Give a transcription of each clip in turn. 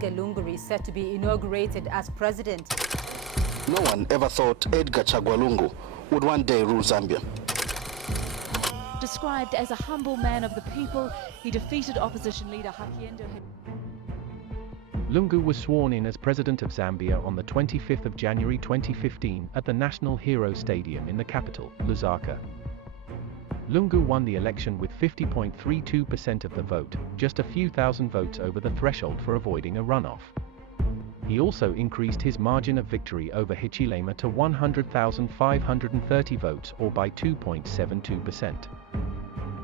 Edgar Lungu is set to be inaugurated as president. No one ever thought Edgar Lungu would one day rule Zambia. Described as a humble man of the people, he defeated opposition leader Hakainde. Lungu was sworn in as President of Zambia on the 25th of January 2015 at the National Hero Stadium in the capital, Lusaka. Lungu won the election with 50.32% of the vote, just a few thousand votes over the threshold for avoiding a runoff. He also increased his margin of victory over Hichilema to 100,530 votes, or by 2.72%.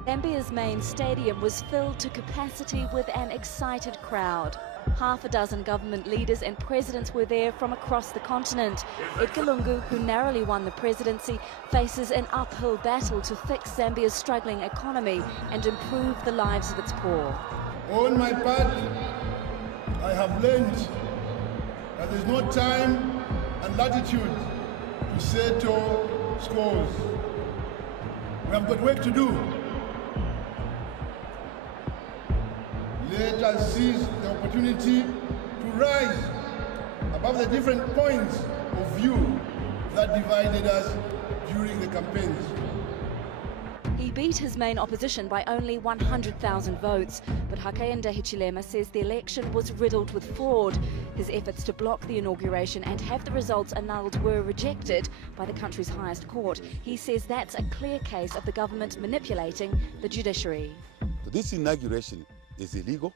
Zambia's main stadium was filled to capacity with an excited crowd. Half a dozen government leaders and presidents were there from across the continent. Edgar Lungu, who narrowly won the presidency, faces an uphill battle to fix Zambia's struggling economy and improve the lives of its poor. On my part, I have learned that there's no time and latitude to settle scores. We have got work to do. Let us seize the opportunity to rise above the different points of view that divided us during the campaigns. He beat his main opposition by only 100,000 votes, but Hakainde Hichilema says the election was riddled with fraud. His efforts to block the inauguration and have the results annulled were rejected by the country's highest court. He says that's a clear case of the government manipulating the judiciary. This inauguration is illegal,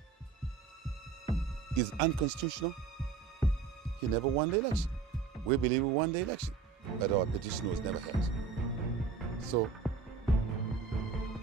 is unconstitutional. He never won the election. We believe we won the election, but our petition was never heard. So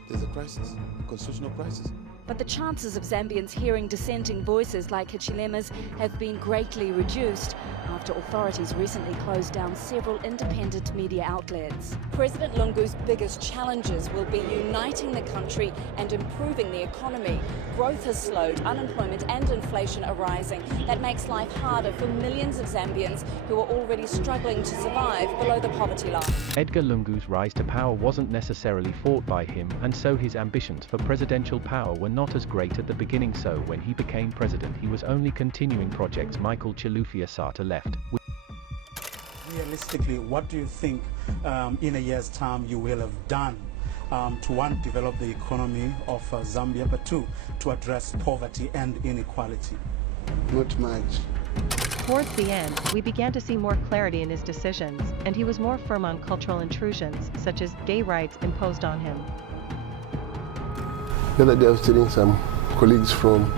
there's a crisis, a constitutional crisis. But the chances of Zambians hearing dissenting voices like Hichilema's have been greatly reduced after authorities recently closed down several independent media outlets. President Lungu's biggest challenges will be uniting the country and improving the economy. Growth has slowed, unemployment and inflation are rising. That makes life harder for millions of Zambians who are already struggling to survive below the poverty line. Edgar Lungu's rise to power wasn't necessarily fought by him, and so his ambitions for presidential power were not as great at the beginning. So when he became president, he was only continuing projects Michael Chilufya Sata left. Realistically, what do you think in a year's time you will have done to, one, develop the economy of Zambia, but two, to address poverty and inequality? Not much. Towards the end, we began to see more clarity in his decisions, and he was more firm on cultural intrusions, such as gay rights imposed on him. The other day I was telling some colleagues from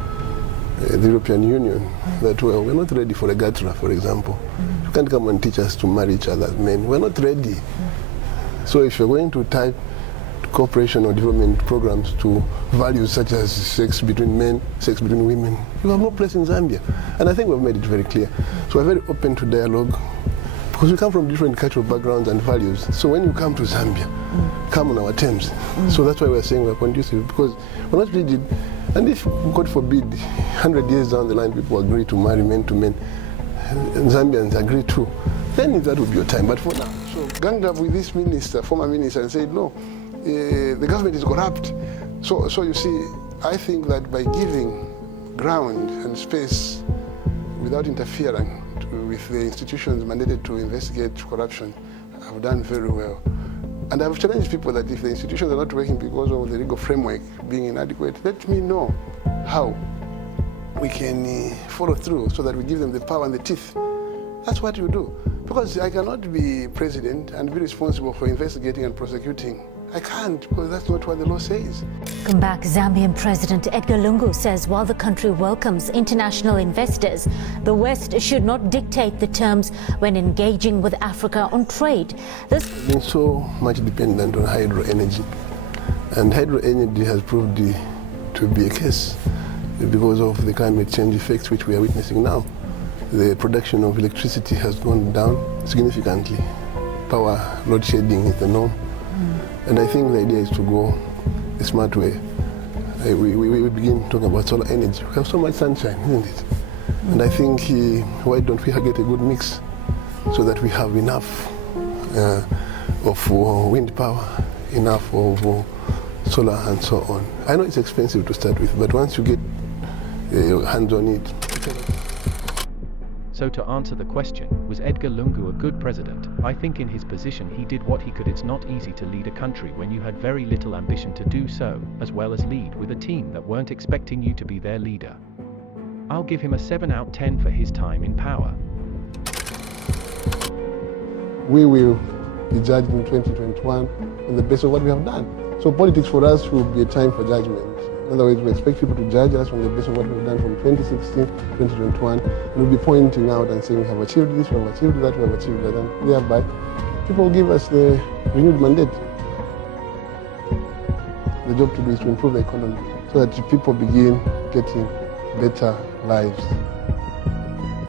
the European Union that, well, we're not ready for a GATRA, for example. You can't come and teach us to marry each other as men. We're not ready. So if you're going to tie cooperation or development programs to values such as sex between men, sex between women, you have no place in Zambia. And I think we've made it very clear. So we're very open to dialogue, because we come from different cultural backgrounds and values. So when you come to Zambia, come on our terms. So that's why we're saying we're conducive, because we're not rigid. And if, God forbid, 100 years down the line, people agree to marry men to men, and Zambians agree too, then that would be your time. But for now, so ganged up with this minister, former minister, and said, no, the government is corrupt. So you see, I think that by giving ground and space without interfering with the institutions mandated to investigate corruption, I've done very well. And I've challenged people that if the institutions are not working because of the legal framework being inadequate, let me know how we can follow through so that we give them the power and the teeth. That's what you do. Because I cannot be president and be responsible for investigating and prosecuting. I can't, because that's not what the law says. Come back, Zambian President Edgar Lungu says while the country welcomes international investors, the West should not dictate the terms when engaging with Africa on trade. This has been so much dependent on hydro energy, and hydro energy has proved to be a case because of the climate change effects which we are witnessing now. The production of electricity has gone down significantly. Power load shedding is the norm. And I think the idea is to go the smart way. We begin talking about solar energy. We have so much sunshine, isn't it? And I think, why don't we get a good mix so that we have enough of wind power, enough of solar and so on. I know it's expensive to start with, but once you get your hands on it, So to answer the question, was Edgar Lungu a good president? I think in his position he did what he could. It's not easy to lead a country when you had very little ambition to do so, as well as lead with a team that weren't expecting you to be their leader. I'll give him a 7 out of 10 for his time in power. We will be judged in 2021 on the basis of what we have done. So politics for us will be a time for judgment. In other words, we expect people to judge us on the basis of what we've done from 2016 to 2021, and we'll be pointing out and saying we have achieved this, we have achieved that, we have achieved that, and thereby people will give us the renewed mandate. The job to do is to improve the economy so that people begin getting better lives.